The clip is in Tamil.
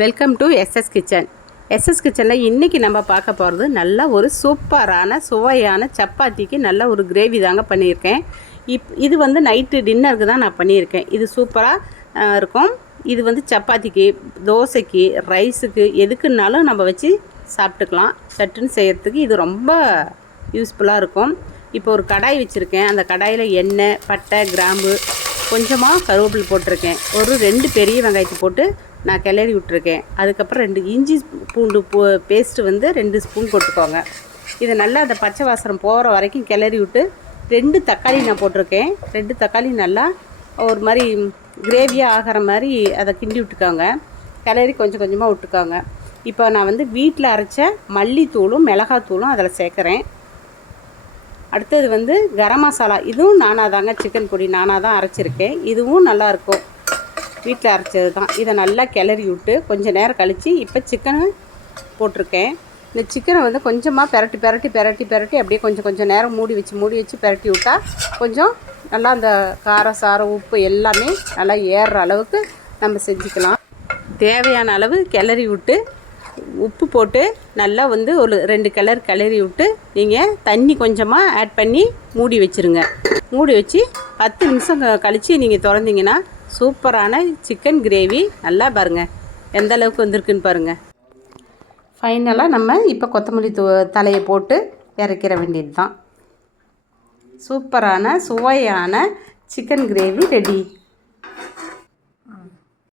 Welcome to SS kitchen. SS கிச்சனில் இன்றைக்கி நம்ம பார்க்க போகிறது நல்ல ஒரு சூப்பரான சுவையான சப்பாத்திக்கு நல்ல ஒரு கிரேவி தாங்க பண்ணியிருக்கேன். இது வந்து நைட்டு டின்னருக்கு தான் நான் பண்ணியிருக்கேன். இது சூப்பராக இருக்கும். இது வந்து சப்பாத்திக்கு, தோசைக்கு, ரைஸுக்கு எதுக்குன்னாலும் நம்ம வச்சு சாப்பிட்டுக்கலாம். சட்டுன்னு செய்கிறதுக்கு இது ரொம்ப யூஸ்ஃபுல்லாக இருக்கும். இப்போ ஒரு கடாய் வச்சுருக்கேன். அந்த கடாயில் எண்ணெய், பட்டை, கிராம்பு, கொஞ்சமாக கருவேப்பிலை போட்டிருக்கேன். ஒரு 2 பெரிய வெங்காயத்தை போட்டு நான் கிளறி விட்டுருக்கேன். அதுக்கப்புறம் 2 இஞ்சி பூண்டு பேஸ்ட்டு வந்து 2 ஸ்பூன் போட்டுக்கோங்க. இதை நல்லா அந்த பச்சை வாசனம் போகிற வரைக்கும் கிளறி விட்டு 2 தக்காளி நான் போட்டிருக்கேன். 2 தக்காளி நல்லா ஒரு மாதிரி கிரேவியாக ஆகிற மாதிரி அதை கிண்டி விட்டுக்கோங்க. கிளறி கொஞ்சம் கொஞ்சமாக விட்டுக்கோங்க. இப்போ நான் வந்து வீட்டில் அரைச்ச மல்லித்தூளும் மிளகாத்தூளும் அதில் சேர்க்குறேன். அடுத்தது வந்து கரம் மசாலா, இதுவும் நானாக தாங்க, சிக்கன் பொடி நானாக தான் அரைச்சிருக்கேன். இதுவும் நல்லாயிருக்கும், வீட்டில் அரைச்சது தான். இதை நல்லா கிளறி விட்டு கொஞ்சம் நேரம் கழித்து இப்போ சிக்கனை போட்டிருக்கேன். இந்த சிக்கனை வந்து கொஞ்சமாக பெரட்டி அப்படியே கொஞ்சம் நேரம் மூடி வச்சு பெரட்டி விட்டால் கொஞ்சம் நல்லா அந்த காரம், சாரம், உப்பு எல்லாமே நல்லா ஏறுற அளவுக்கு நம்ம செஞ்சுக்கலாம். தேவையான அளவு கிளறி விட்டு உப்பு போட்டு நல்லா வந்து ஒரு 2 கிளறி விட்டு நீங்கள் தண்ணி கொஞ்சமாக ஆட் பண்ணி மூடி வச்சுருங்க. மூடி வச்சு 10 நிமிஷம் கழித்து நீங்கள் திறந்தீங்கன்னா சூப்பரான சிக்கன் கிரேவி நல்லா பாருங்கள் எந்த அளவுக்கு வந்திருக்குன்னு பாருங்கள். ஃபைனலாக நம்ம இப்போ கொத்தமல்லி தலையை போட்டு இறக்கிற வேண்டியது தான். சூப்பரான சுவையான சிக்கன் கிரேவி ரெடி.